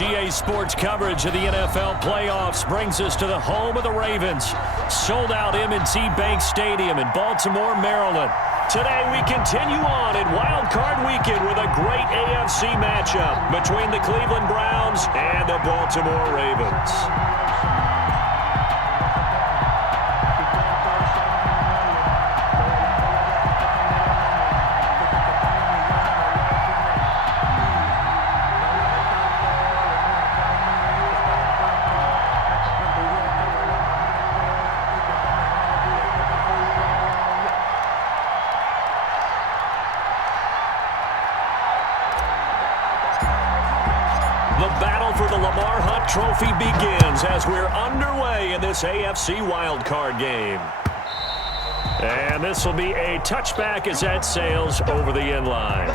EA Sports coverage of the NFL playoffs brings us to the home of the Ravens. Sold out M&T Bank Stadium in Baltimore, Maryland. Today we continue on in Wild Card Weekend with a great AFC matchup between the Cleveland Browns and the Baltimore Ravens. Trophy begins as we're underway in this AFC wildcard game. And this will be a touchback as that sails over the end line.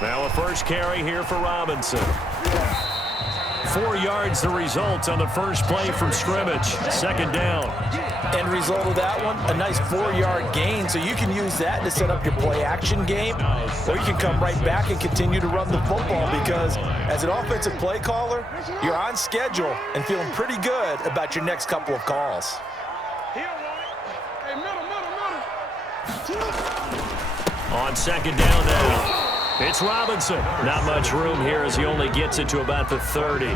Now a first carry here for Robinson. 4 yards the result on the first play from scrimmage. Second down. End result of that one, a nice 4-yard gain. So you can use that to set up your play-action game, or you can come right back and continue to run the football because as an offensive play caller, you're on schedule and feeling pretty good about your next couple of calls. On second down now. It's Robinson. Not much room here as he only gets it to about the 30.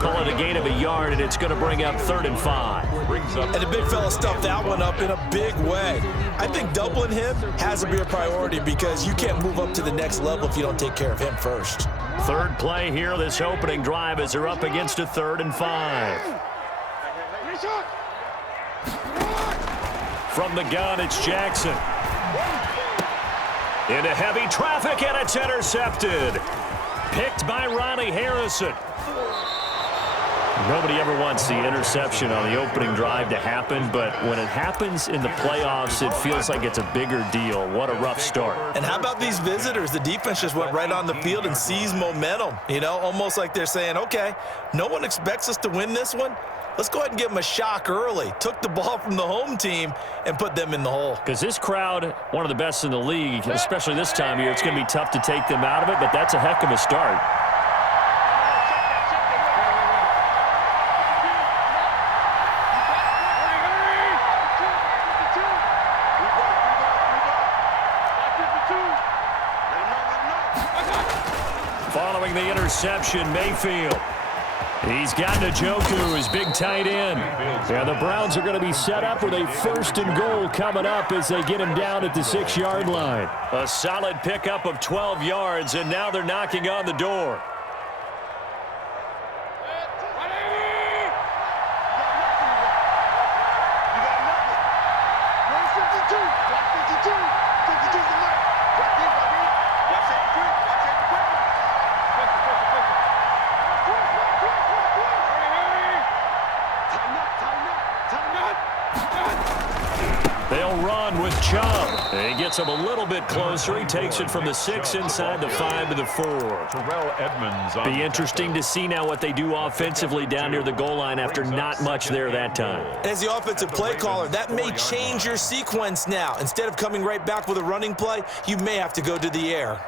Call it a gain of a yard, and it's going to bring up 3rd and 5. And the big fella stuffed that one up in a big way. I think doubling him has to be a priority because you can't move up to the next level if you don't take care of him first. Third play here, this opening drive as they're up against a 3rd and 5. From the gun, it's Jackson. Into heavy traffic, and it's intercepted. Picked by Ronnie Harrison. Nobody ever wants the interception on the opening drive to happen, but when it happens in the playoffs, it feels like it's a bigger deal. What a rough start. And how about these visitors? The defense just went right on the field and seized momentum. You know, almost like they're saying, okay, no one expects us to win this one. Let's go ahead and give them a shock early. Took the ball from the home team and put them in the hole. Because this crowd, one of the best in the league, especially this time of year, it's going to be tough to take them out of it, but that's a heck of a start. Following the interception, Mayfield. He's got Njoku, his big tight end. And the Browns are going to be set up with a 1st and goal coming up as they get him down at the 6-yard line. A solid pickup of 12 yards, and now they're knocking on the door. They'll run with Chubb. He gets him a little bit closer. He takes it from the 6 inside the 5 to the 4. Terrell Edmonds. Be interesting to see now what they do offensively down near the goal line after not much there that time. As the offensive play caller, that may change your sequence now. Instead of coming right back with a running play, you may have to go to the air.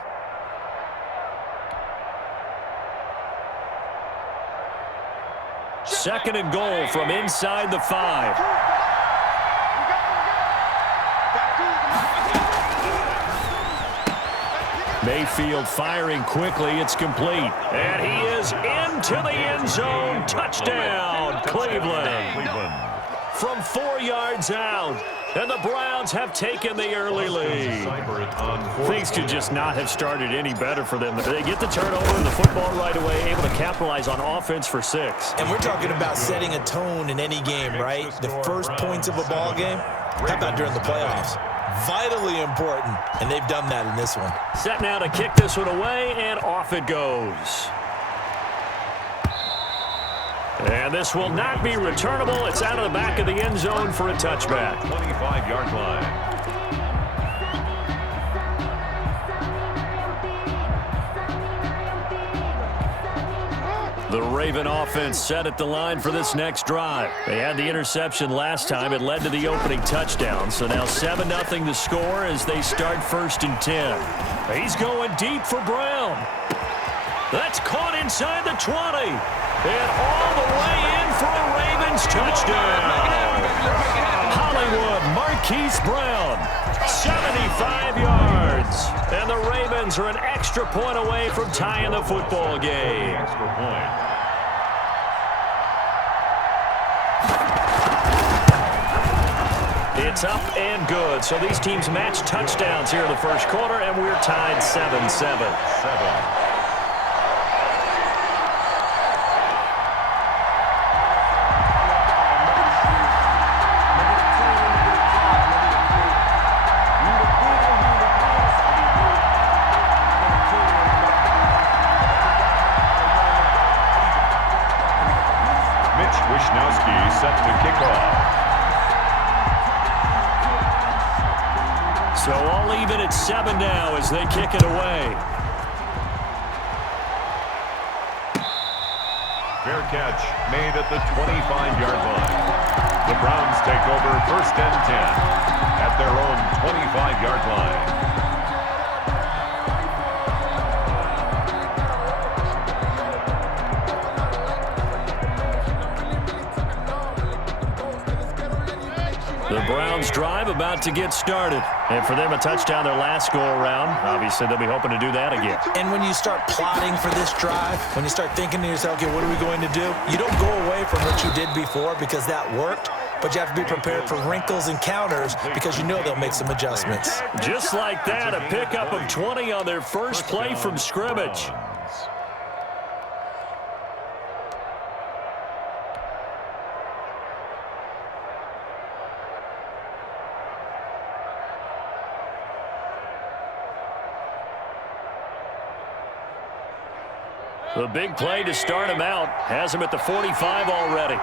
Second and goal from inside the 5. Mayfield firing quickly. It's complete. And he is into the end zone. Touchdown, Cleveland. From 4 yards out. And the Browns have taken the early lead. Things could just not have started any better for them. They get the turnover and the football right away, able to capitalize on offense for 6. And we're talking about setting a tone in any game, right? The first points of a ball game. How about during the playoffs? Vitally important, and they've done that in this one. Set now to kick this one away, and off it goes. And this will not be returnable. It's out of the back of the end zone for a touchback. 25-yard line. The Raven offense set at the line for this next drive. They had the interception last time. It led to the opening touchdown. So now 7-0 the score as they start 1st and 10. He's going deep for Brown. That's caught inside the 20. And all the way in for a Ravens touchdown. Hollywood Marquise Brown, 75 yards. And the Ravens are an extra point away from tying the football game. Extra point. It's up and good. So these teams match touchdowns here in the first quarter, and we're tied 7-7. Set to kick off. So all even at 7 now as they kick it away. Fair catch made at the 25-yard line. The Browns take over 1st and 10 at their own 25-yard line. The Browns drive about to get started. And for them, a touchdown their last go-around. Obviously, they'll be hoping to do that again. And when you start plotting for this drive, when you start thinking to yourself, okay, what are we going to do? You don't go away from what you did before because that worked, but you have to be prepared for wrinkles and counters because you know they'll make some adjustments. Just like that, a pickup of 20 on their first play from scrimmage. The big play to start him out has him at the 45 already.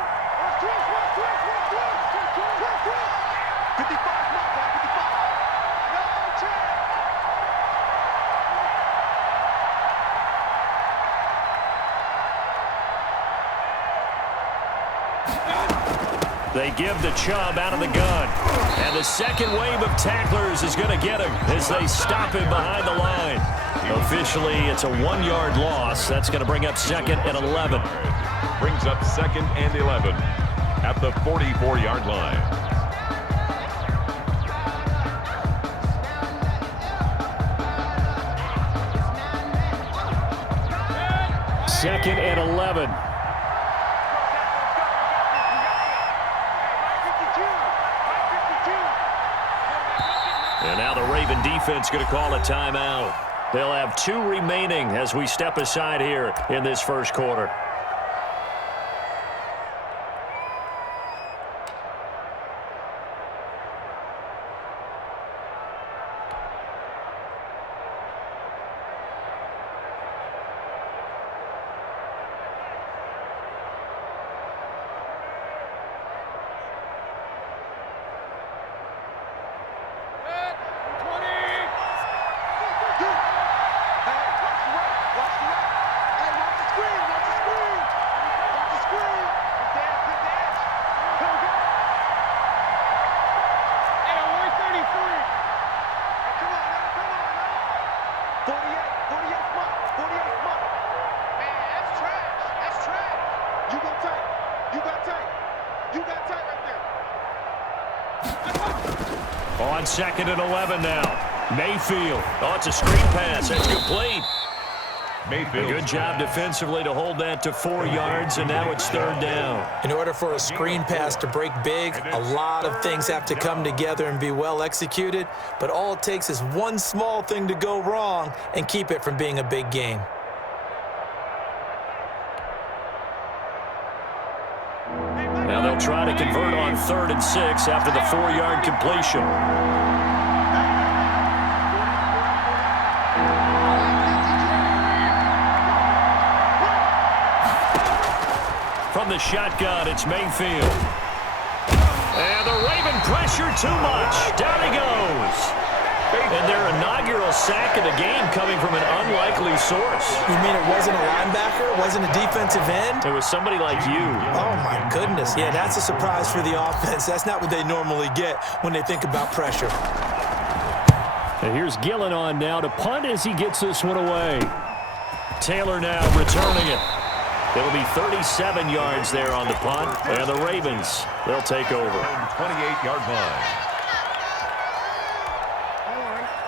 They give the Chubb out of the gun. And the second wave of tacklers is going to get him as they stop him behind the line. Officially, it's a 1-yard loss. That's going to bring up 2nd and 11. Brings up 2nd and 11 at the 44-yard line. Second and 11. And now the Raven defense going to call a timeout. They'll have 2 remaining as we step aside here in this first quarter. On 2nd and 11 now. Mayfield. Oh, it's a screen pass. That's complete. Mayfield. A good job defensively to hold that to 4 yards, and now it's 3rd down. In order for a screen pass to break big, a lot of things have to come together and be well executed, but all it takes is one small thing to go wrong and keep it from being a big game. Now they'll try to convert on 3rd and 6 after the 4-yard completion. From the shotgun, it's Mayfield. And the Raven pressure too much. Down he goes. And their inaugural sack of the game coming from an unlikely source. You mean it wasn't a linebacker? It wasn't a defensive end? It was somebody like you. Oh, my goodness. Yeah, that's a surprise for the offense. That's not what they normally get when they think about pressure. And here's Gillen on now to punt as he gets this one away. Taylor now returning it. It'll be 37 yards there on the punt. And the Ravens, they'll take over. 28-yard line.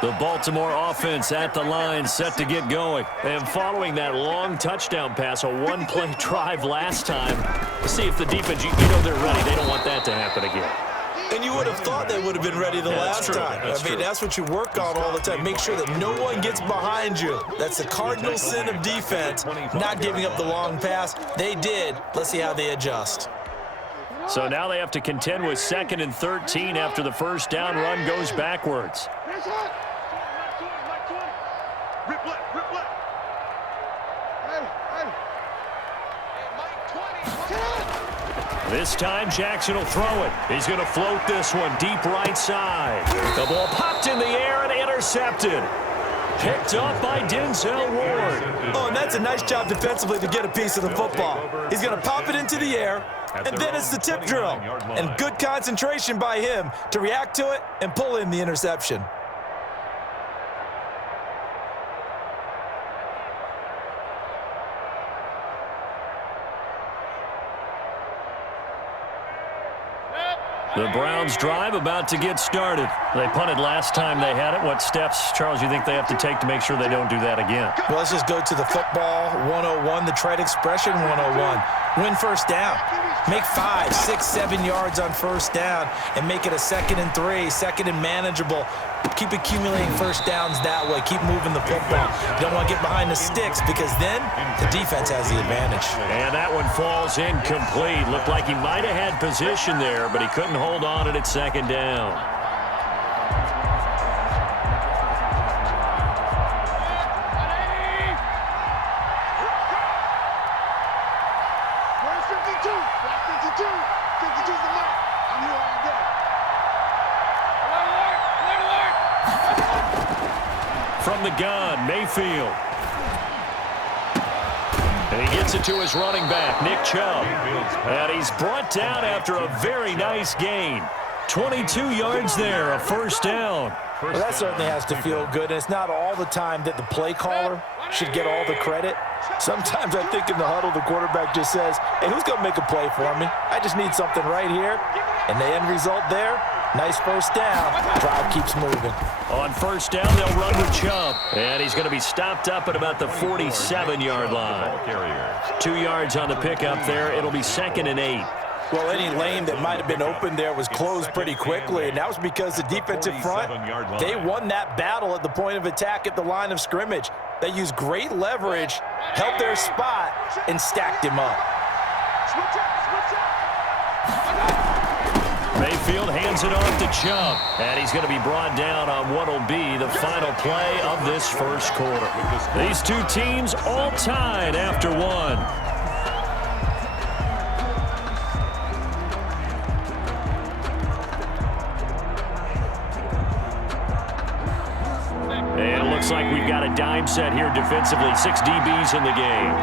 The Baltimore offense at the line, set to get going. And following that long touchdown pass, a one-play drive last time, let's see if the defense, you know they're ready. They don't want that to happen again. And you would have thought they would have been ready the last time. That's what you work on all the time. Make sure that no one gets behind you. That's the cardinal sin of defense, not giving up the long pass. They did. Let's see how they adjust. So now they have to contend with 2nd and 13 after the first down run goes backwards. This time, Jackson will throw it. He's going to float this one deep right side. The ball popped in the air and intercepted. Picked up by Denzel Ward. Oh, and that's a nice job defensively to get a piece of the football. He's going to pop it into the air, and then it's the tip drill. And good concentration by him to react to it and pull in the interception. The Browns drive about to get started. They punted last time they had it. What steps, Charles, you think they have to take to make sure they don't do that again? Well, let's just go to the football 101, the trade expression 101. Win first down. Make 5, 6, 7 yards on first down and make it a 2nd and 3, 2nd and manageable. Keep accumulating first downs that way. Keep moving the football. You don't want to get behind the sticks because then the defense has the advantage. And that one falls incomplete. Looked like he might have had position there, but he couldn't hold on at 2nd down. From the gun, Mayfield. And he gets it to his running back, Nick Chubb. And he's brought down after a very nice gain. 22 yards there, a first down. Well, that certainly has to feel good, and it's not all the time that the play caller should get all the credit. Sometimes I think in the huddle, the quarterback just says, hey, who's going to make a play for me? I just need something right here. And the end result there, nice first down. Drive keeps moving. On first down, they'll run with Chubb. And he's going to be stopped up at about the 47-yard line. 2 yards on the pickup there. It'll be 2nd and 8. Well, any lane that might have been open there was closed pretty quickly, and that was because the defensive front, they won that battle at the point of attack at the line of scrimmage. They used great leverage, held their spot, and stacked him up. Mayfield hands it off to Chubb, and he's going to be brought down on what will be the final play of this first quarter. These two teams all tied after one. And it looks like we've got a dime set here defensively. 6 DBs in the game.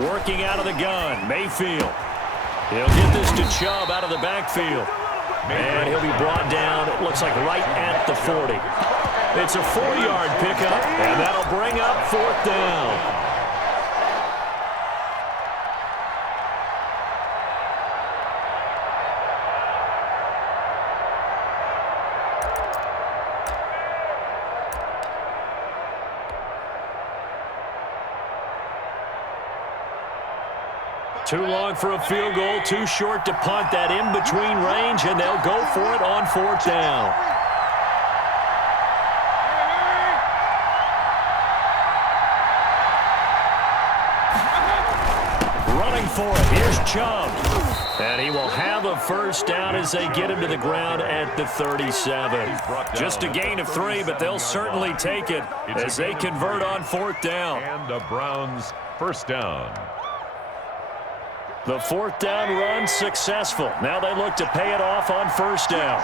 Working out of the gun, Mayfield. He'll get this to Chubb out of the backfield. And he'll be brought down, it looks like right at the 40. It's a 4-yard pickup, and that'll bring up 4th down. Too long for a field goal, too short to punt. That in-between range, and they'll go for it on 4th down. Running for it. Here's Chubb. And he will have a first down as they get him to the ground at the 37. Just a gain of 3, but they'll certainly take it as they convert on 4th down. And the Browns first down. The 4th down run successful. Now they look to pay it off on 1st down.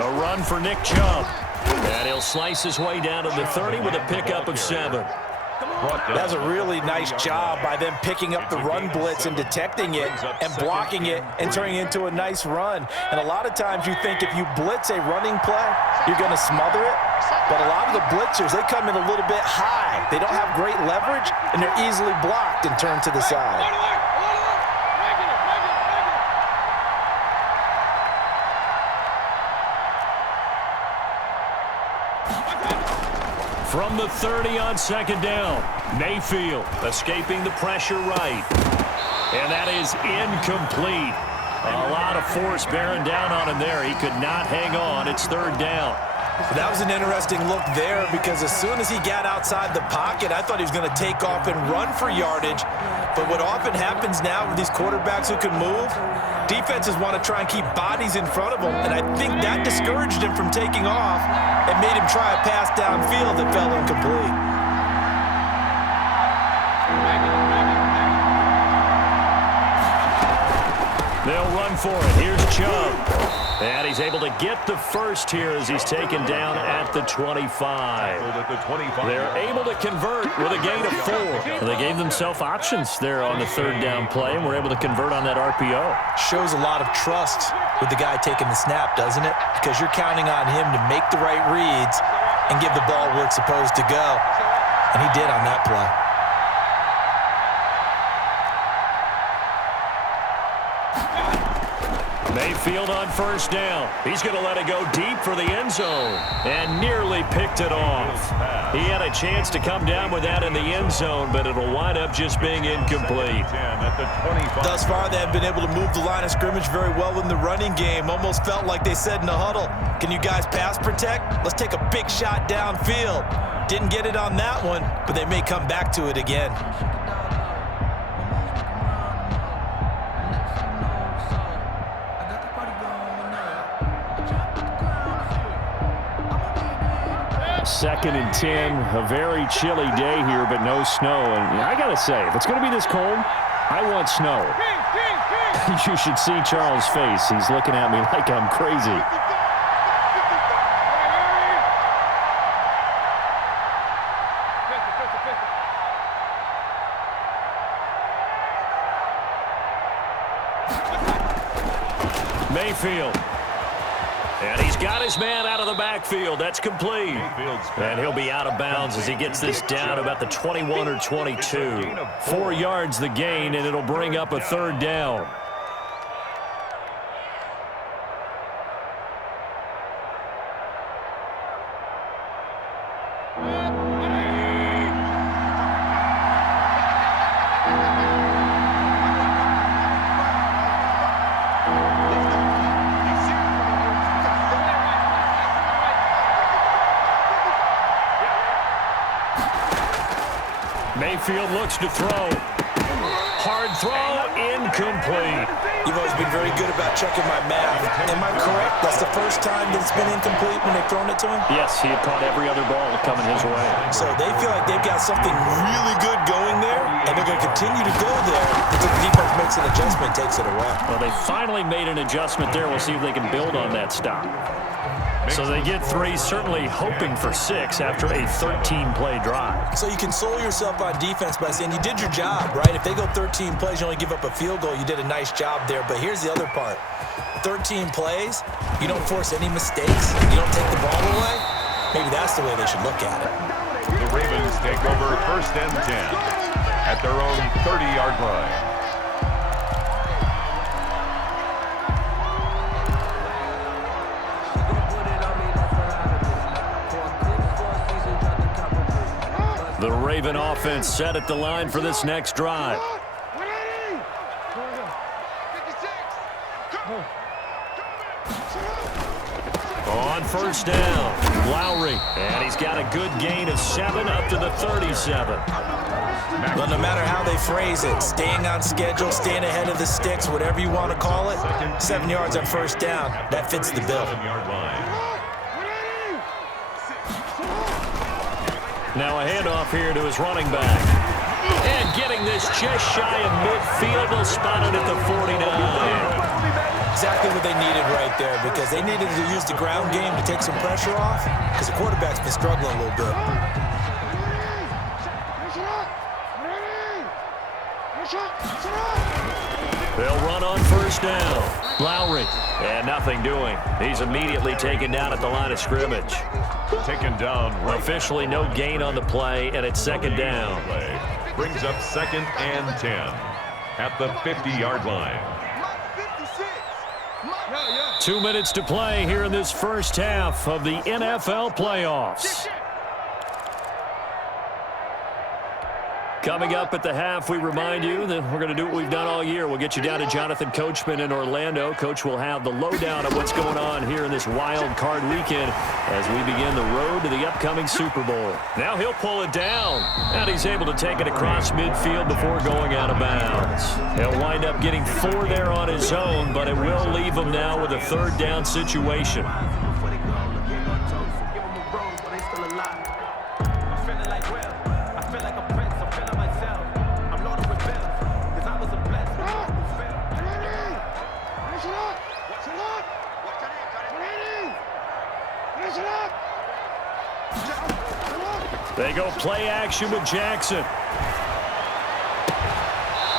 A run for Nick Chubb. And he'll slice his way down to the 30 with a pickup of 7. That's a really nice job by them picking up the run blitz and detecting it and blocking it and turning it into a nice run. And a lot of times you think if you blitz a running play, you're going to smother it. But a lot of the blitzers, they come in a little bit high. They don't have great leverage, and they're easily blocked and turned to the side. From the 30 on 2nd down, Mayfield escaping the pressure right. And that is incomplete. A lot of force bearing down on him there. He could not hang on. It's 3rd down. That was an interesting look there because as soon as he got outside the pocket, I thought he was going to take off and run for yardage. But what often happens now with these quarterbacks who can move, defenses want to try and keep bodies in front of them, and I think that discouraged him from taking off and made him try a pass downfield that fell incomplete. They'll run for it. Here's Chubb. And he's able to get the first here as he's taken down at the 25. They're able to convert with a gain of 4. They gave themselves options there on the 3rd down play, and were able to convert on that RPO. Shows a lot of trust with the guy taking the snap, doesn't it? Because you're counting on him to make the right reads and give the ball where it's supposed to go. And he did on that play. Mayfield on 1st down. He's going to let it go deep for the end zone and nearly picked it off. He had a chance to come down with that in the end zone, but it'll wind up just being incomplete. Thus far, they have been able to move the line of scrimmage very well in the running game. Almost felt like they said in the huddle, can you guys pass protect? Let's take a big shot downfield. Didn't get it on that one, but they may come back to it again. Second and 10, a very chilly day here, but no snow. And I got to say, if it's going to be this cold, I want snow. You should see Charles' face. He's looking at me like I'm crazy. Mayfield. And he's got his man out of the backfield. That's complete. And he'll be out of bounds as he gets this down about the 21 or 22. 4 yards the gain, and it'll bring up a 3rd down. Mayfield looks to throw. Hard throw, incomplete. You've always been very good about checking my math. Am I correct? That's the first time that it's been incomplete when they've thrown it to him? Yes, he had caught every other ball coming his way. So they feel like they've got something really good going there, and they're going to continue to go there until the defense makes an adjustment, takes it away. Well, they finally made an adjustment there. We'll see if they can build on that stop. So they get 3, certainly hoping for 6 after a 13-play drive. So you console yourself on defense by saying you did your job, right? If they go 13 plays, you only give up a field goal, you did a nice job there. But here's the other part. 13 plays, you don't force any mistakes, you don't take the ball away. Maybe that's the way they should look at it. The Ravens take over 1st and 10 at their own 30-yard line. The Raven offense set at the line for this next drive. On first down, Lowry. And he's got a good gain of 7 up to the 37. Well, no matter how they phrase it, staying on schedule, staying ahead of the sticks, whatever you want to call it, 7 yards on first down, that fits the bill. Now a handoff here to his running back. And getting this just shy of midfield, they'll spot it at the 49. Exactly what they needed right there, because they needed to use the ground game to take some pressure off, because the quarterback's been struggling a little bit. They'll run on first down. Lowry. And nothing doing. He's immediately taken down at the line of scrimmage. Taken down. Right. Officially no gain on the play, and it's second down. Brings up 2nd and 10 at the 50-yard line. 2 minutes to play here in this first half of the NFL playoffs. Coming up at the half, we remind you that we're going to do what we've done all year. We'll get you down to Jonathan Coachman in Orlando. Coach will have the lowdown of what's going on here in this wild card weekend as we begin the road to the upcoming Super Bowl. Now he'll pull it down, and he's able to take it across midfield before going out of bounds. He'll wind up getting 4 there on his own, but it will leave him now with a 3rd down situation. They go play action with Jackson.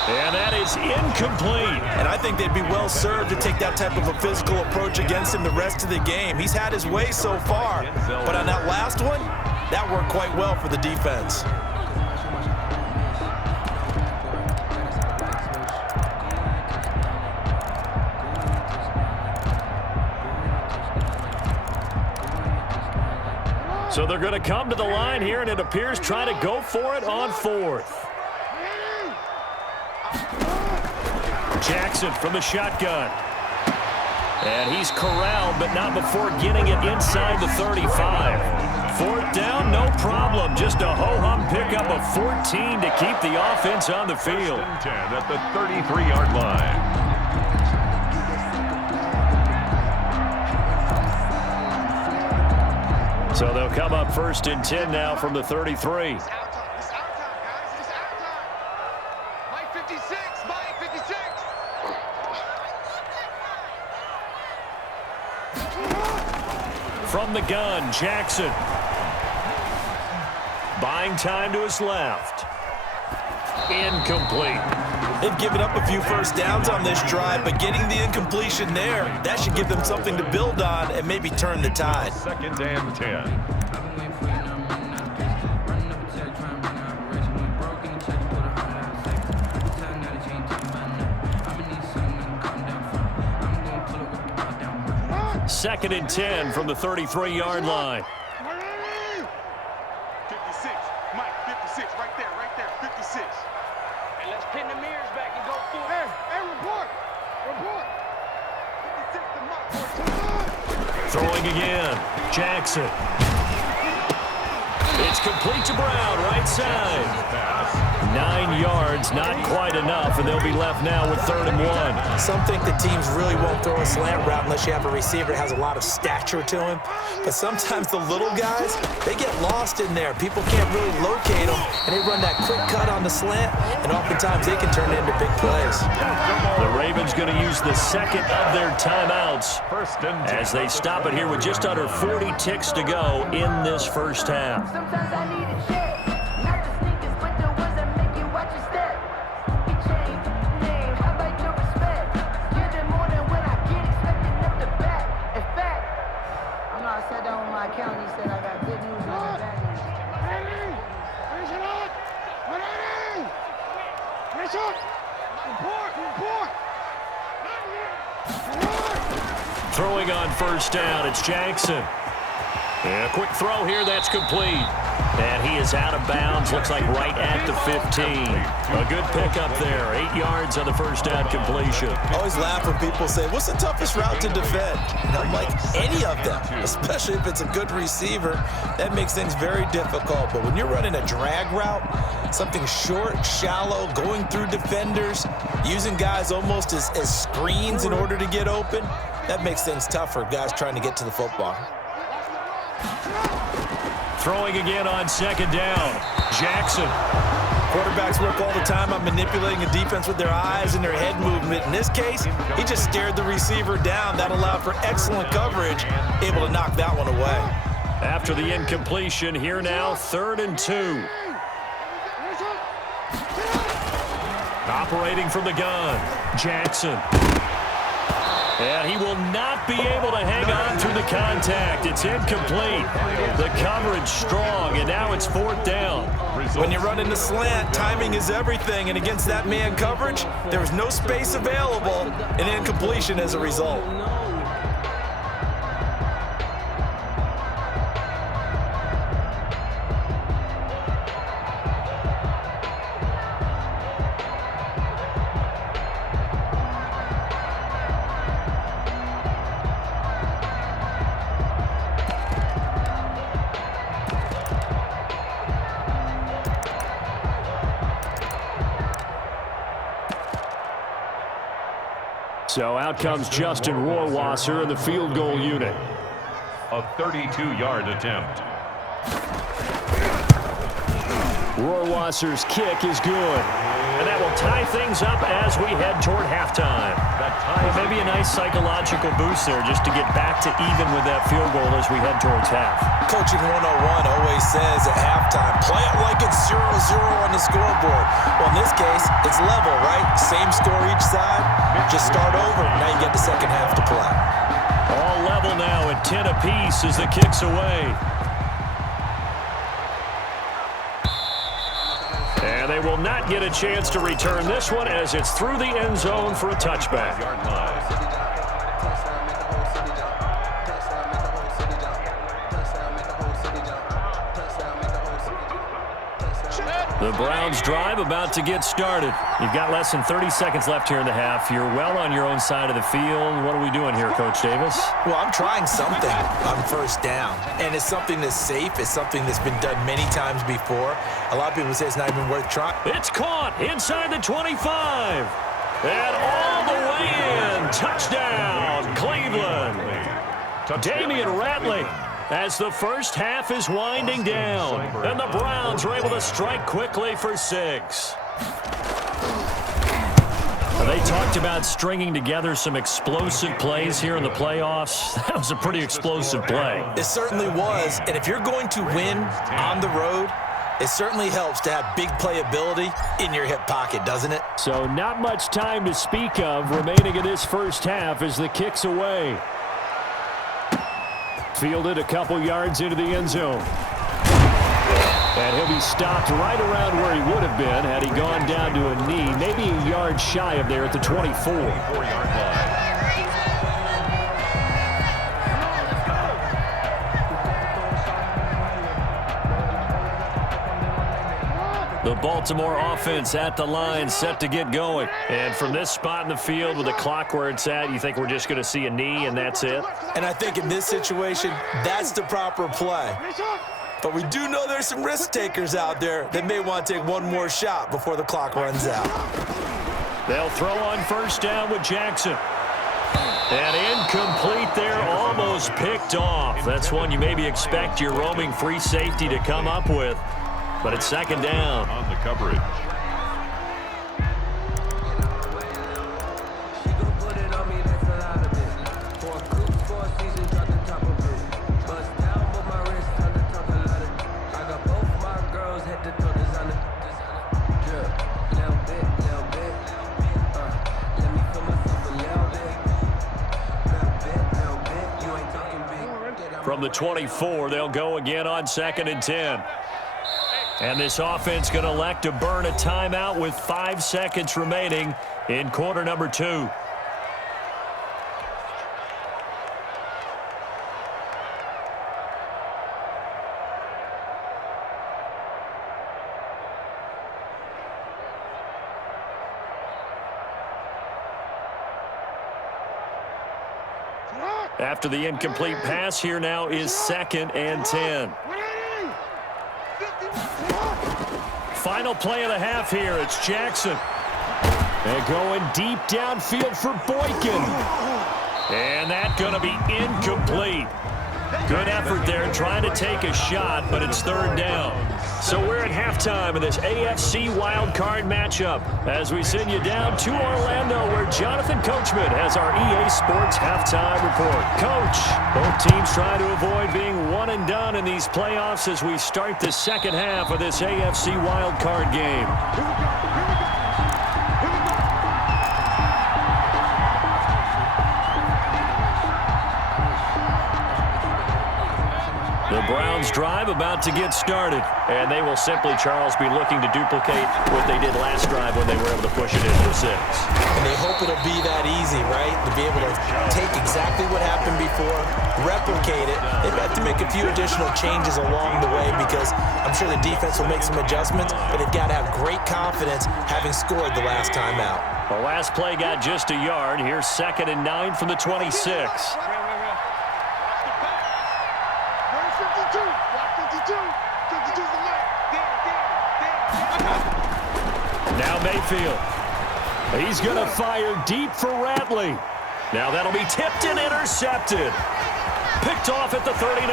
And that is incomplete. And I think they'd be well served to take that type of a physical approach against him the rest of the game. He's had his way so far, but on that last one, that worked quite well for the defense. So they're going to come to the line here, and it appears trying to go for it on 4th. Jackson from the shotgun. And he's corralled, but not before getting it inside the 35. 4th down, no problem. Just a ho-hum pickup of 14 to keep the offense on the field. 1st and 10 at the 33-yard line. So they'll come up 1st and 10 now from the 33. It's our time, guys. It's our time. Mike 56, Mike 56. From the gun, Jackson. Buying time to his left. Incomplete. They've given up a few first downs on this drive, but getting the incompletion there, that should give them something to build on and maybe turn the tide. 2nd and 10. Second and 10 from the 33-yard line. 56, Mike 56, right there, 56. And let's pin the mirrors back and go through. Hey, report. 56 to Mike. Throwing again, Jackson. It's complete to Brown, right side. 9 yards, not quite enough, and they'll be left now with 3rd and 1. Some think the teams really won't throw a slant route unless you have a receiver that has a lot of stature to him. But sometimes the little guys, they get lost in there. People can't really locate them, and they run that quick cut on the slant, and oftentimes they can turn it into big plays. The Ravens going to use the 2nd of their timeouts 1st and 10. as they stop it here with just under 40 ticks to go in this first half. Sometimes I need a check. Not the sneakers, but the ones that make you watch your step. He changed the name. How about your respect? Give them more than when I get expecting up the back. In fact, I know I sat down with my accountant. He said I got good news and bad news. Throwing on first down, it's Jackson. And a quick throw here, that's complete. And he is out of bounds, looks like right at the 15. A good pickup there, 8 yards on the first down completion. I always laugh when people say, what's the toughest route to defend? And I'm like, any of them, especially if it's a good receiver. That makes things very difficult. But when you're running a drag route, something short, shallow, going through defenders, using guys almost as screens in order to get open, that makes things tough for guys trying to get to the football. Throwing again on second down. Jackson. Quarterbacks work all the time on manipulating a defense with their eyes and their head movement. In this case, he just stared the receiver down. That allowed for excellent coverage, able to knock that one away. After the incompletion, here now, 3rd and 2. Operating from the gun, Jackson. And he will not be able to hang on through the contact. It's incomplete. The coverage strong, and now it's 4th down. When you run in the slant, timing is everything, and against that man coverage, there was no space available, and incompletion as a result. So out comes Justin Rohrwasser in the field goal unit. A 32-yard attempt. Rohrwasser's kick is good. And that will tie things up as we head toward halftime. Maybe a nice psychological boost there just to get back to even with that field goal as we head towards half. Coaching 101 always says at halftime, play it like it's 0-0 on the scoreboard. Well, in this case, it's level, right? Same score each side. Just start over. Now you get the second half to play. All level now at 10 apiece as the kick's away. And they will not get a chance to return this one as it's through the end zone for a touchback. The Browns drive about to get started. You've got less than 30 seconds left here in the half. You're well on your own side of the field. What are we doing here, Coach Davis? Well, I'm trying something on first down, and it's something that's safe. It's something that's been done many times before. A lot of people say it's not even worth trying. It's caught inside the 25. And all the way in. Touchdown, Cleveland. Damian Ratley. As the first half is winding down, and the Browns are able to strike quickly for 6. They talked about stringing together some explosive plays here in the playoffs. That was a pretty explosive play. It certainly was, and if you're going to win on the road, it certainly helps to have big playability in your hip pocket, doesn't it? So not much time to speak of remaining in this first half as the kick's away. Fielded a couple yards into the end zone. And he'll be stopped right around where he would have been had he gone down to a knee, maybe a yard shy of there at the 24. 4-yard line. The Baltimore offense at the line, set to get going. And from this spot in the field with the clock where it's at, you think we're just going to see a knee and that's it? And I think in this situation, that's the proper play. But we do know there's some risk takers out there that may want to take one more shot before the clock runs out. They'll throw on first down with Jackson. And incomplete there, almost picked off. That's one you maybe expect your roaming free safety to come up with. But it's second down. On the coverage. From the 24, they'll go again on 2nd and 10. And this offense going to elect to burn a timeout with 5 seconds remaining in quarter number 2. After the incomplete pass, here now is 2nd and 10. Final play of the half here. It's Jackson. And going deep downfield for Boykin. And that's going to be incomplete. Good effort there trying to take a shot, but it's 3rd down. So we're at halftime of this AFC wildcard matchup as we send you down to Orlando where Jonathan Coachman has our EA Sports halftime report. Coach, both teams trying to avoid being one and done in these playoffs as we start the second half of this AFC wildcard game. The Browns drive about to get started, and they will simply, Charles, be looking to duplicate what they did last drive when they were able to push it into 6. And they hope it'll be that easy, right? To be able to take exactly what happened before, replicate it. They've got to make a few additional changes along the way because I'm sure the defense will make some adjustments, but they've got to have great confidence having scored the last time out. The last play got just a yard. Here's 2nd and 9 from the 26. Now Mayfield. He's going to fire deep for Ratley. Now that'll be tipped and intercepted. Picked off at the 39.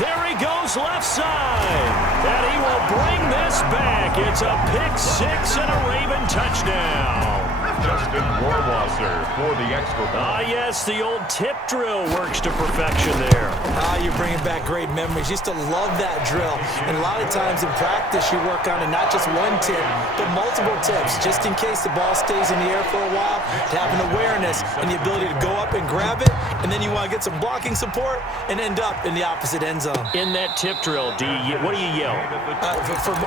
There he goes left side. And he will bring this back. It's a pick 6 and a Raven touchdown. Justin Rohrwasser for the extra point. Ah, yes, the old tip drill works to perfection there. You're bringing back great memories. Used to love that drill. And a lot of times in practice, you work on it, not just one tip, but multiple tips, just in case the ball stays in the air for a while, to have an awareness and the ability to go up and grab it, and then you want to get some blocking support and end up in the opposite end zone. In that tip drill, what do you yell?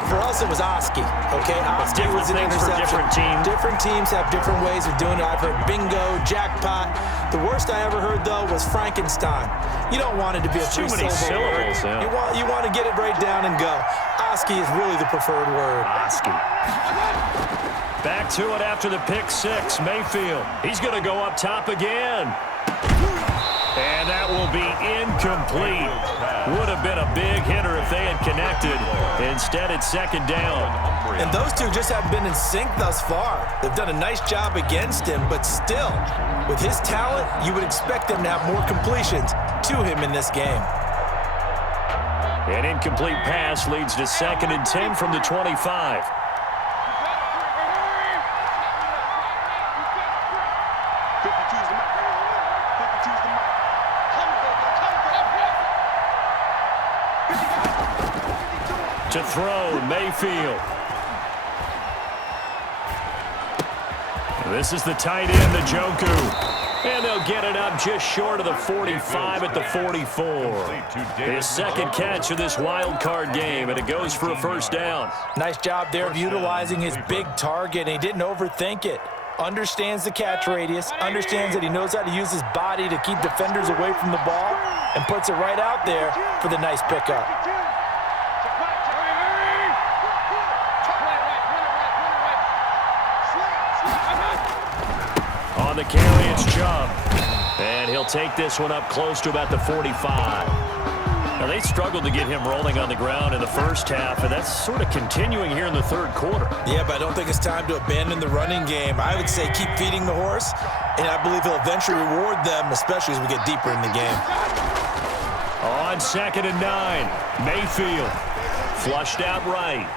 For us, it was Oski. Okay, Oski was an interception. Different teams. Different teams have different ways of doing it. I've heard bingo, jackpot. The worst I ever heard, though, was Frankenstein. You don't want it to be a too many syllables. Yeah. You want to get it right down and go. Oski is really the preferred word. Oski. Back to it after the pick 6. Mayfield. He's going to go up top again. And that will be incomplete. Would have been a big hitter if they had connected. Instead, it's 2nd down. And those two just haven't been in sync thus far. They've done a nice job against him, but still, with his talent, you would expect them to have more completions to him in this game. An incomplete pass leads to 2nd and 10 from the 25. To throw, Mayfield. This is the tight end, the Njoku. And they'll get it up just short of the 45 at the 44. His 2nd catch of this wild card game, and it goes for a 1st down. Nice job there of utilizing his big target, and he didn't overthink it. Understands the catch radius, understands that he knows how to use his body to keep defenders away from the ball, and puts it right out there for the nice pickup. On the carry, it's Chubb. And he'll take this one up close to about the 45. Now, they struggled to get him rolling on the ground in the first half, and that's sort of continuing here in the 3rd quarter. Yeah, but I don't think it's time to abandon the running game. I would say keep feeding the horse, and I believe he'll eventually reward them, especially as we get deeper in the game. On 2nd and 9, Mayfield flushed out right.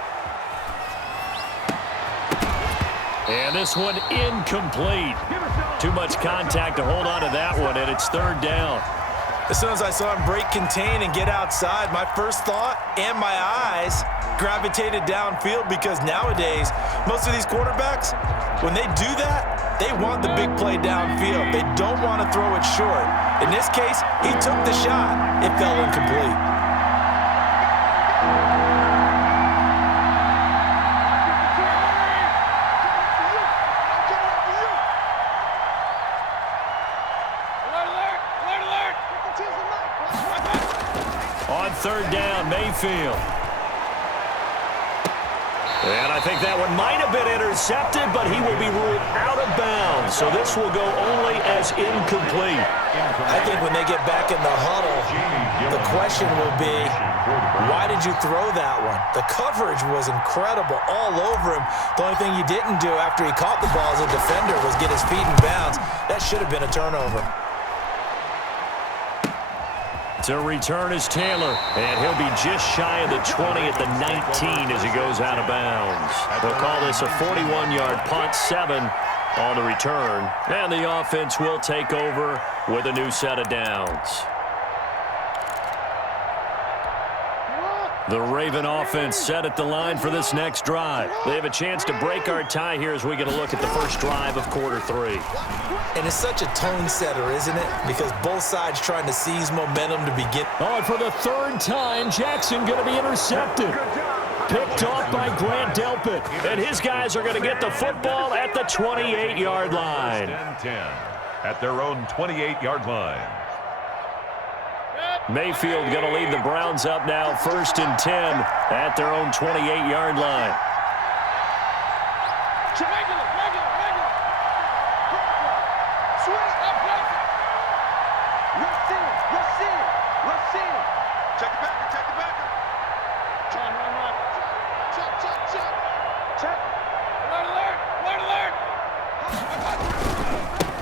And this one incomplete. Too much contact to hold on to that one, and it's 3rd down. As soon as I saw him break contain and get outside, my first thought and my eyes gravitated downfield because nowadays, most of these quarterbacks, when they do that, they want the big play downfield. They don't want to throw it short. In this case, he took the shot. It fell incomplete. On 3rd down, Mayfield. And I think that one might have been intercepted, but he will be ruled out of bounds. So this will go only as incomplete. I think when they get back in the huddle, the question will be, why did you throw that one? The coverage was incredible all over him. The only thing he didn't do after he caught the ball as a defender was get his feet in bounds. That should have been a turnover. To return is Taylor, and he'll be just shy of the 20 at the 19 as he goes out of bounds. They'll call this a 41-yard punt, 7 on the return, and the offense will take over with a new set of downs. The Raven offense set at the line for this next drive. They have a chance to break our tie here as we get a look at the first drive of quarter 3. And it's such a tone setter, isn't it? Because both sides trying to seize momentum to begin. Oh, and for the third time, Jackson going to be intercepted. Picked off by Grant Delpit. And his guys are going to get the football at the 28-yard line. 10 at their own 28-yard line. Mayfield going to lead the Browns up now, 1st and 10 at their own 28-yard line.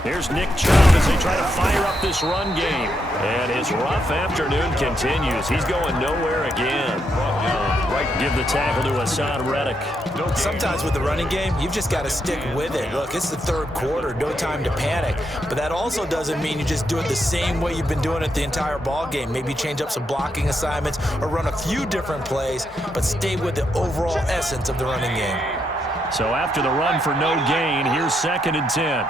Here's Nick Chubb as they try to fire up this run game. And his rough afternoon continues. He's going nowhere again. Give the tackle to Hassan Reddick. Sometimes with the running game, you've just got to stick with it. Look, it's the third quarter, no time to panic. But that also doesn't mean you just do it the same way you've been doing it the entire ball game. Maybe change up some blocking assignments or run a few different plays, but stay with the overall essence of the running game. So after the run for no gain, here's 2nd and 10.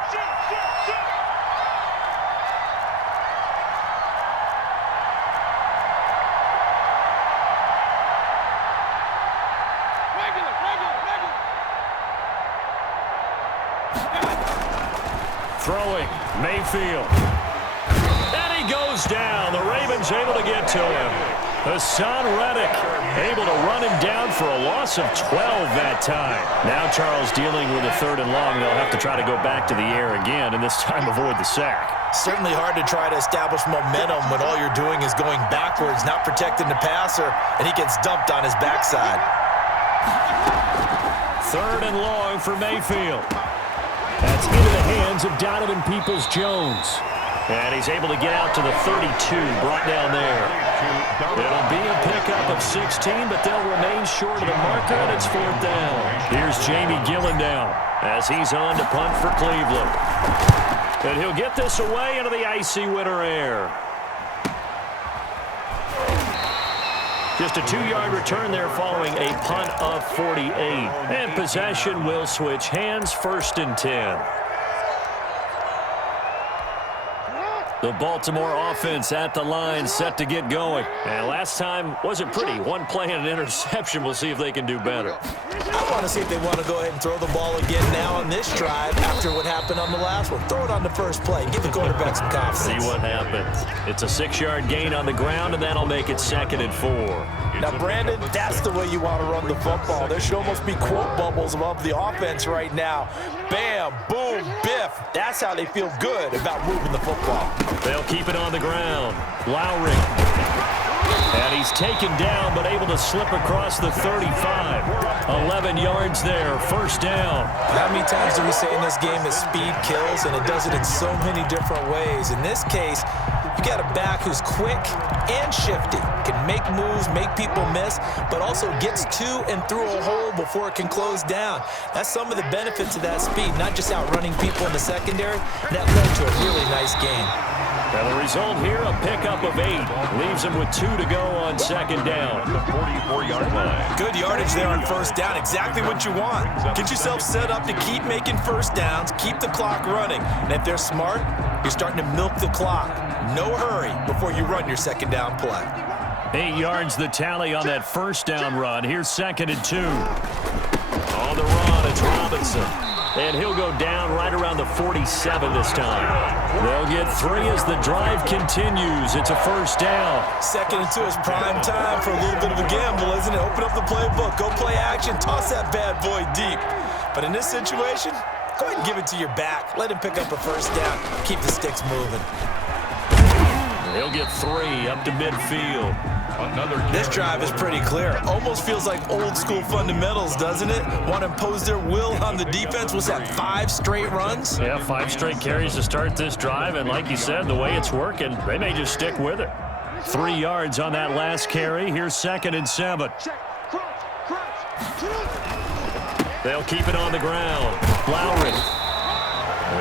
Throwing, Mayfield. And he goes down. The Ravens able to get to him. Hassan Reddick able to run him down for a loss of 12 that time. Now Charles dealing with a 3rd and long. They'll have to try to go back to the air again, and this time avoid the sack. Certainly hard to try to establish momentum when all you're doing is going backwards, not protecting the passer, and he gets dumped on his backside. 3rd and long for Mayfield. That's into the hands of Donovan Peoples-Jones. And he's able to get out to the 32, brought down there. It'll be a pickup of 16, but they'll remain short of the marker, and it's 4th down. Here's Jamie Gillendown as he's on to punt for Cleveland. And he'll get this away into the icy winter air. Just a 2-yard return there following a punt of 48. And possession will switch hands, 1st and 10. The Baltimore offense at the line, set to get going. And last time wasn't pretty. One play and an interception. We'll see if they can do better. I want to see if they want to go ahead and throw the ball again now on this drive after what happened on the last one. Throw it on the first play. Give the quarterback some confidence. See what happens. It's a 6-yard gain on the ground, and that'll make it 2nd and 4. Now, Brandon, that's the way you want to run the football. There should almost be quote bubbles above the offense right now. Bam, boom, biff. That's how they feel good about moving the football. They'll keep it on the ground. Lowry. And he's taken down, but able to slip across the 35. 11 yards there, 1st down. How many times do we say in this game that speed kills, and it does it in so many different ways? In this case, you got a back who's quick and shifty, can make moves, make people miss, but also gets to and through a hole before it can close down. That's some of the benefits of that speed, not just outrunning people in the secondary. That led to a really nice game. Now the result here, a pickup of 8. Leaves him with 2 to go on 2nd down. The 44-yard line. Good yardage there on 1st down. Exactly what you want. Get yourself set up to keep making 1st downs, keep the clock running. And if they're smart, you're starting to milk the clock. No hurry before you run your 2nd down play. 8 yards the tally on that 1st down run. Here's 2nd and 2. On the run, it's Robinson. And he'll go down right around the 47 this time. They'll get 3 as the drive continues. It's a first down. Second and 2 is prime time for a little bit of a gamble, isn't it? Open up the playbook, go play action, toss that bad boy deep. But in this situation, go ahead and give it to your back. Let him pick up a first down. Keep the sticks moving. He'll get 3 up to midfield. This drive is pretty clear. Almost feels like old school fundamentals, doesn't it? Want to impose their will on the defense. Was that 5 straight runs? Yeah, 5 straight carries to start this drive. And like you said, the way it's working, they may just stick with it. 3 yards on that last carry. Here's 2nd and 7. They'll keep it on the ground. Lowry.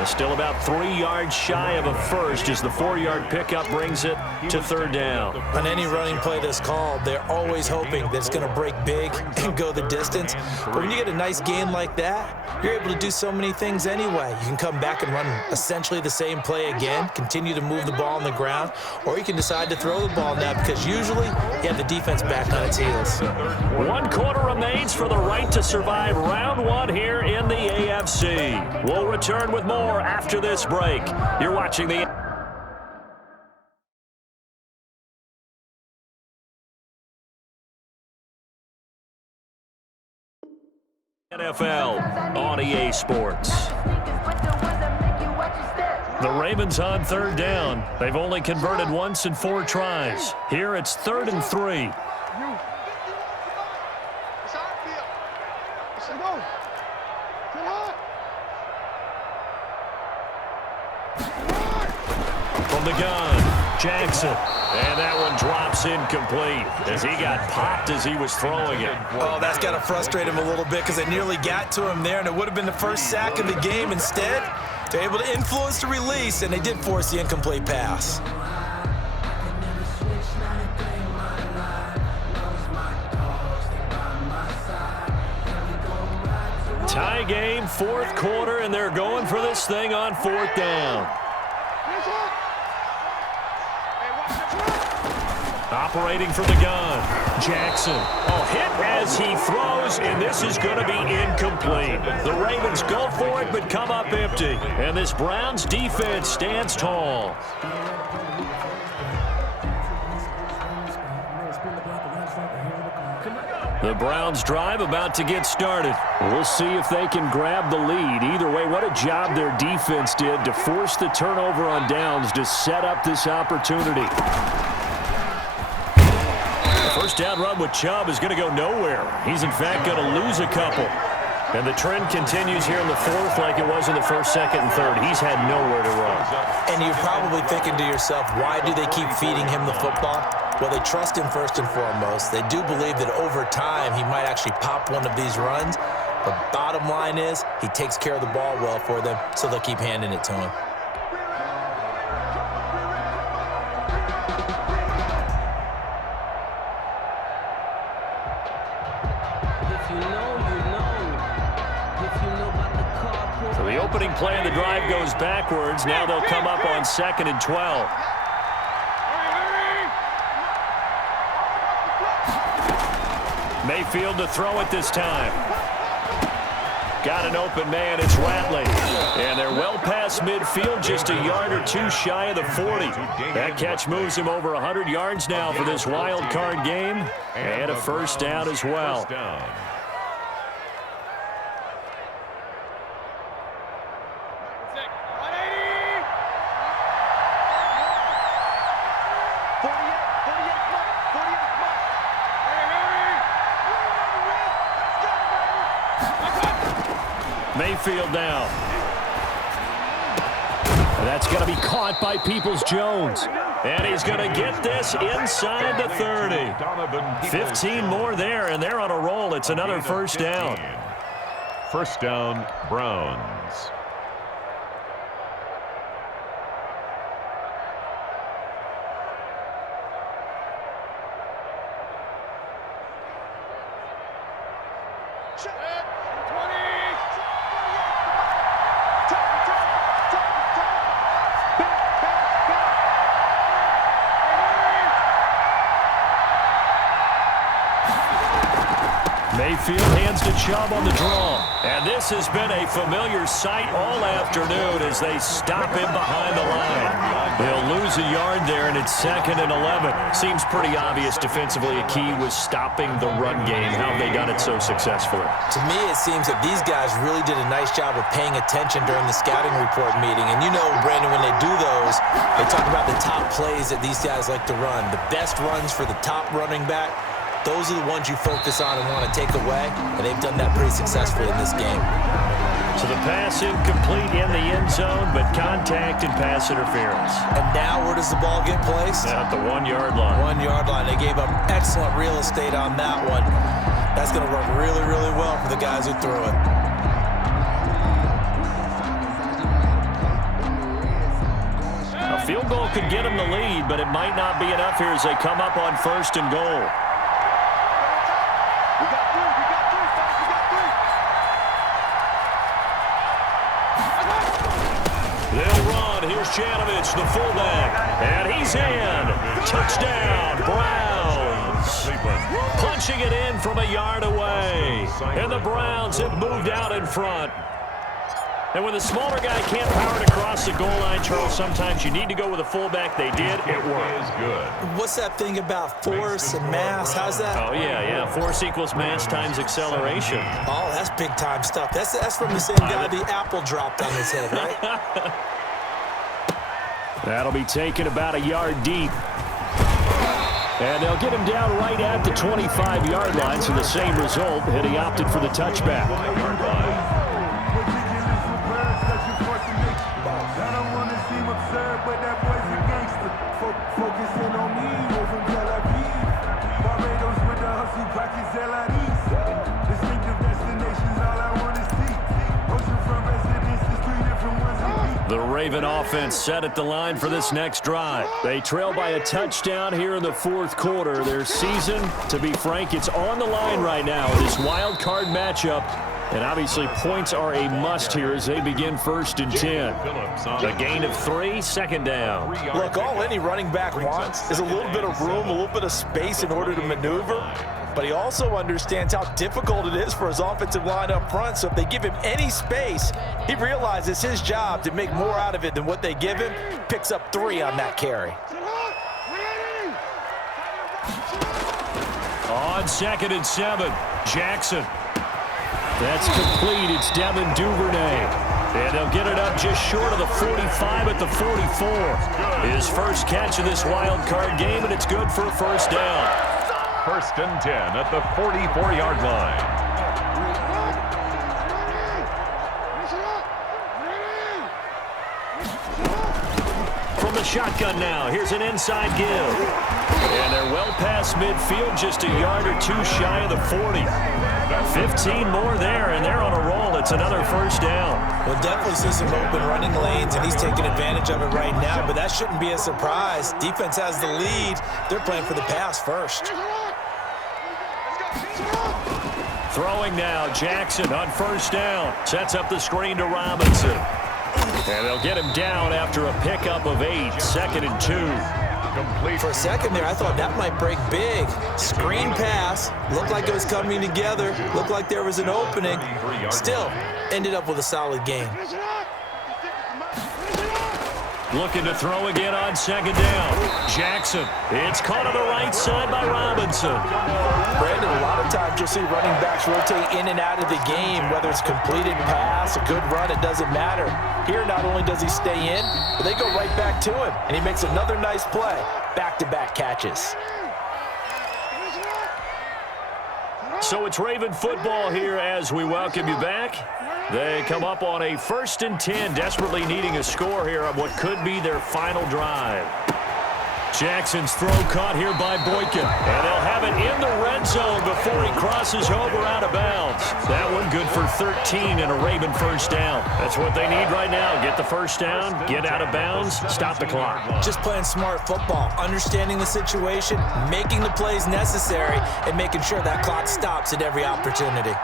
Still about 3 yards shy of a first as the 4-yard pickup brings it to 3rd down. On any running play that's called, they're always hoping that it's going to break big and go the distance. But when you get a nice gain like that, you're able to do so many things anyway. You can come back and run essentially the same play again, continue to move the ball on the ground, or you can decide to throw the ball now because usually you have the defense back on its heels. 1 quarter remains for the right to survive round 1 here in the AFC. We'll return with more after this break. You're watching the NFL on EA Sports. The Ravens on 3rd down. They've only converted once in 4 tries. Here it's 3rd and 3. From the gun, Jackson. And that one drops incomplete as he got popped as he was throwing it. Oh, that's got to frustrate him a little bit because it nearly got to him there, and it would have been the first sack of the game. Instead, they're able to influence the release, and they did force the incomplete pass. Tie game, 4th quarter, and they're going for this thing on 4th down. Operating from the gun, Jackson. Oh, hit as he throws, and this is going to be incomplete. The Ravens go for it, but come up empty. And this Browns defense stands tall. The Browns drive about to get started. We'll see if they can grab the lead. Either way, what a job their defense did to force the turnover on downs to set up this opportunity. First down run with Chubb is going to go nowhere. He's, in fact, going to lose a couple. And the trend continues here in the 4th like it was in the 1st, 2nd, and 3rd. He's had nowhere to run. And you're probably thinking to yourself, why do they keep feeding him the football? Well, they trust him first and foremost. They do believe that over time he might actually pop one of these runs. But bottom line is he takes care of the ball well for them, so they'll keep handing it to him. So the opening play of the drive goes backwards. Now they'll come up on 2nd and 12. Mayfield to throw it this time. Got an open man, it's Ratley. And they're well past midfield, just a yard or 2 shy of the 40. That catch moves him over 100 yards now for this wild card game. And a first down as well. Mayfield now. And that's going to be caught by Peoples-Jones. And he's going to get this inside the 30. 15 more there, and they're on a roll. It's another first down. First down, Browns. Mayfield hands to Chubb on the draw. And this has been a familiar sight all afternoon as they stop him behind the line. They'll lose a yard there, and it's 2nd and 11. Seems pretty obvious defensively a key was stopping the run game. How have they done it so successfully? To me, it seems that these guys really did a nice job of paying attention during the scouting report meeting. And you know, Brandon, when they do those, they talk about the top plays that these guys like to run. The best runs for the top running back. Those are the ones you focus on and want to take away, and they've done that pretty successfully in this game. So the pass incomplete in the end zone, but contact and pass interference. And now where does the ball get placed? At the 1-yard line. 1-yard line. They gave up excellent real estate on that one. That's going to work really, really well for the guys who threw it. A field goal could get them the lead, but it might not be enough here as they come up on 1st and goal. They'll run. Here's Janovich, the fullback. And he's in. Touchdown, Browns. Punching it in from a yard away. And the Browns have moved out in front. And when the smaller guy can't power it across the goal line, Charles, sometimes you need to go with a fullback. They did. It worked. Good. What's that thing about force and mass? How's that? Oh, yeah. Force equals mass times acceleration. Oh, that's big-time stuff. That's from the same guy the apple dropped on his head, right? That'll be taken about a yard deep. And they'll get him down right at the 25-yard line, so the same result, and he opted for the touchback. The Raven offense set at the line for this next drive. They trail by a touchdown here in the 4th quarter. Their season, to be frank, it's on the line right now. This wild card matchup, and obviously points are a must here as they begin 1st and 10. A gain of 3, 2nd down. Look, all any running back wants is a little bit of room, a little bit of space in order to maneuver. But he also understands how difficult it is for his offensive line up front. So if they give him any space, he realizes his job to make more out of it than what they give him. Picks up 3 on that carry. On 2nd and 7, Jackson. That's complete. It's Devin Duvernay. And they'll get it up just short of the 45 at the 44. His first catch of this wild card game, and it's good for a 1st down. 1st and 10 at the 44-yard line. From the shotgun now, here's an inside give. And they're well past midfield, just a yard or 2 shy of the 40. 15 more there, and they're on a roll. It's another 1st down. We'll definitely see some open running lanes, and he's taking advantage of it right now, but that shouldn't be a surprise. Defense has the lead. They're playing for the pass first. Throwing now, Jackson on 1st down. Sets up the screen to Robinson. And they'll get him down after a pickup of 8, 2nd and 2. For a second there, I thought that might break big. Screen pass. Looked like it was coming together. Looked like there was an opening. Still, ended up with a solid gain. Looking to throw again on 2nd down. Jackson. It's caught on the right side by Robinson. Brandon, a lot of times you'll see running backs rotate in and out of the game, whether it's completed pass, a good run, it doesn't matter. Here, not only does he stay in, but they go right back to him, and he makes another nice play. Back-to-back catches. So it's Raven football here as we welcome you back. They come up on a 1st and 10, desperately needing a score here on what could be their final drive. Jackson's throw caught here by Boykin. And they'll have it in the red zone before he crosses over out of bounds. That one good for 13 and a Raven 1st down. That's what they need right now. Get the 1st down, get out of bounds, stop the clock. Just playing smart football, understanding the situation, making the plays necessary, and making sure that clock stops at every opportunity.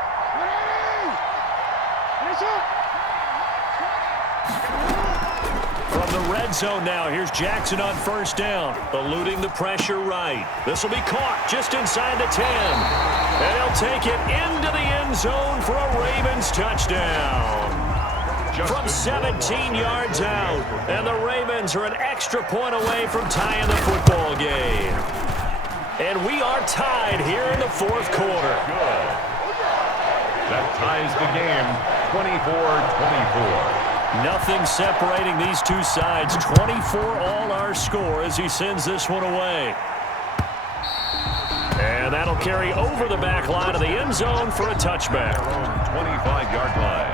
From the red zone now, here's Jackson on 1st down, eluding the pressure right. This will be caught just inside the 10. And he'll take it into the end end zone for a Ravens touchdown. From 17 yards out, and the Ravens are an extra point away from tying the football game. And we are tied here in the fourth quarter. Good. That ties the game, 24-24. Nothing separating these two sides. 24 all our score as he sends this one away. And that'll carry over the back line of the end zone for a touchback. 25-yard line.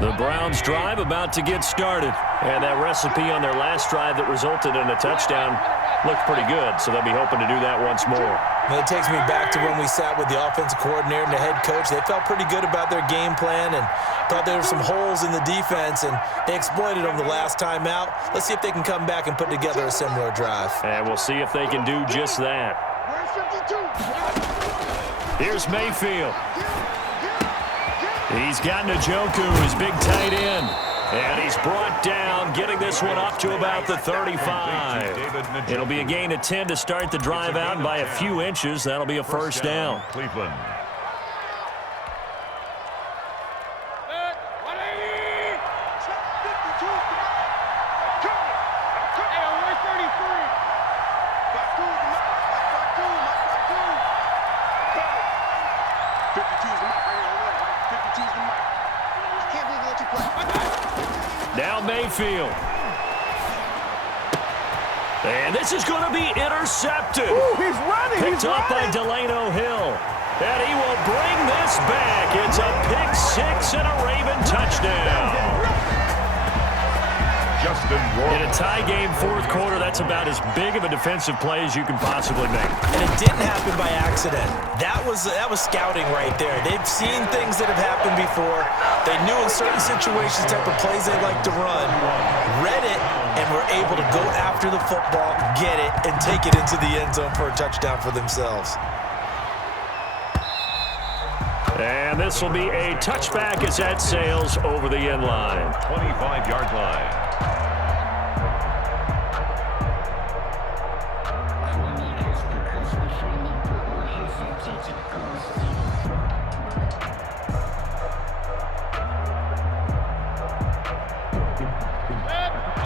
The Browns drive about to get started. And that recipe on their last drive that resulted in a touchdown looked pretty good, so they'll be hoping to do that once more. It takes me back to when we sat with the offensive coordinator and the head coach. They felt pretty good about their game plan and thought there were some holes in the defense, and they exploited them the last time out. Let's see if they can come back and put together a similar drive. And we'll see if they can do just that. Here's Mayfield. He's got Njoku, his big tight end. And he's brought down, getting this one up to about the 35. It'll be a gain of 10 to start the drive out, and by a few inches, that'll be a first down. Cleveland. Now Mayfield. And this is going to be intercepted. Ooh, he's running. Picked up by Delano Hill. And he will bring this back. It's a pick six and a Raven touchdown. In a tie game, fourth quarter, that's about as big of a defensive play as you can possibly make. And it didn't happen by accident. That was scouting right there. They've seen things that have happened before. They knew in certain situations the type of plays they like to run, read it, and were able to go after the football, get it, and take it into the end zone for a touchdown for themselves. And this will be a touchback as that sails over the end line. 25-yard line.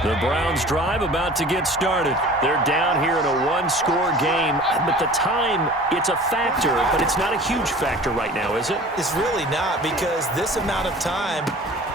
The Browns drive about to get started. They're down here in a one-score game, but the time, it's a factor, but it's not a huge factor right now, is it? It's really not, because this amount of time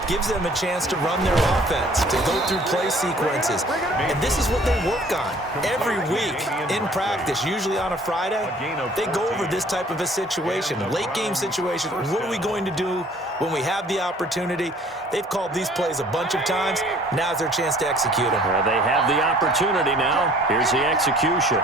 gives them a chance to run their offense, to go through play sequences. And this is what they work on every week in practice, usually on a Friday. They go over this type of a situation, late game situation. What are we going to do when we have the opportunity? They've called these plays a bunch of times. Now's their chance to execute them. Well, they have the opportunity now. Here's the execution.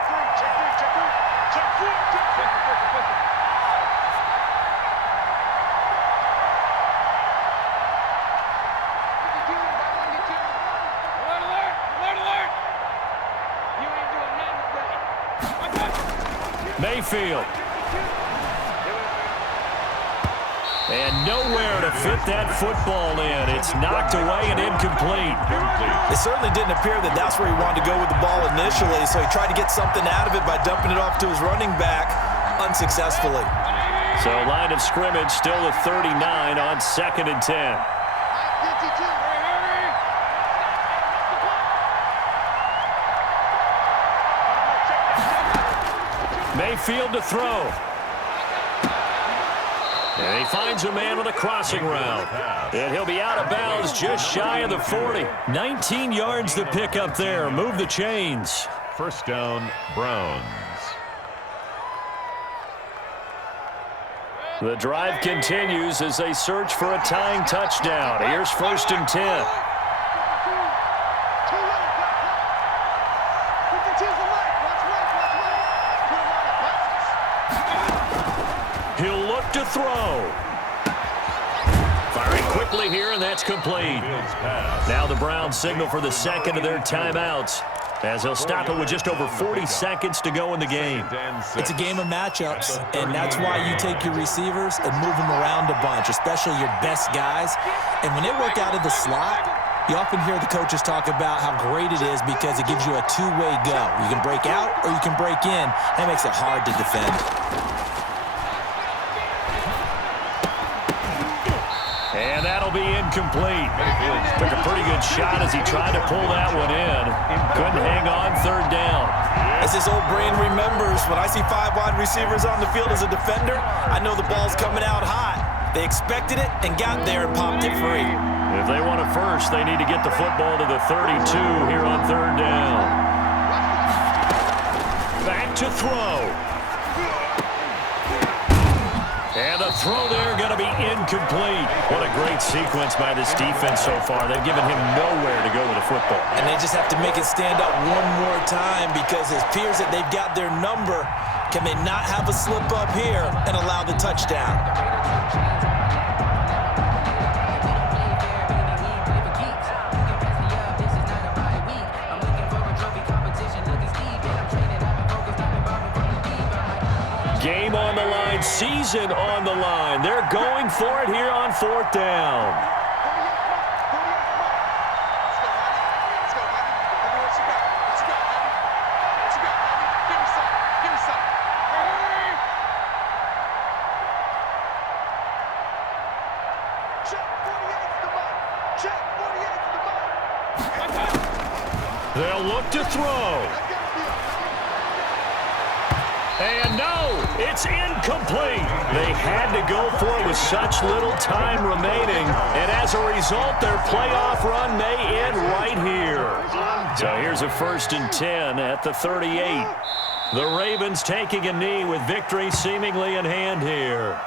Mayfield. And nowhere to fit that football in. It's knocked away and incomplete. It certainly didn't appear that that's where he wanted to go with the ball initially, so he tried to get something out of it by dumping it off to his running back unsuccessfully. So line of scrimmage still at 39 on 2nd and 10. Mayfield to throw. And he finds a man with a crossing route. And he'll be out of bounds just shy of the 40. 19 yards to pick up there. Move the chains. First down, Browns. The drive continues as they search for a tying touchdown. Here's 1st and 10. He'll look to throw. Firing quickly here, and that's complete. Now the Browns signal for the second of their timeouts. as he'll stop it with just over 40 seconds to go in the game. It's a game of matchups, and that's why you take your receivers and move them around a bunch, especially your best guys. And when they work out of the slot, you often hear the coaches talk about how great it is because it gives you a two-way go. You can break out or you can break in. That makes it hard to defend. And that'll be incomplete. Took a pretty good shot as he tried to pull that one in. Couldn't hang on third down. As his old brain remembers, when I see 5 wide receivers on the field as a defender, I know the ball's coming out hot. They expected it and got there and popped it free. If they want it first, they need to get the football to the 32 here on third down. Back to throw. And the throw there going to be incomplete. What a great sequence by this defense so far. They've given him nowhere to go with the football. And they just have to make it stand up one more time because it appears that they've got their number. Can they not have a slip up here and allow the touchdown? Game on the line, season on the line. They're going for it here on fourth down. They'll look to throw. And no, it's incomplete. They had to go for it with such little time remaining. And as a result, their playoff run may end right here. So here's a 1st and 10 at the 38. The Ravens taking a knee with victory seemingly in hand here.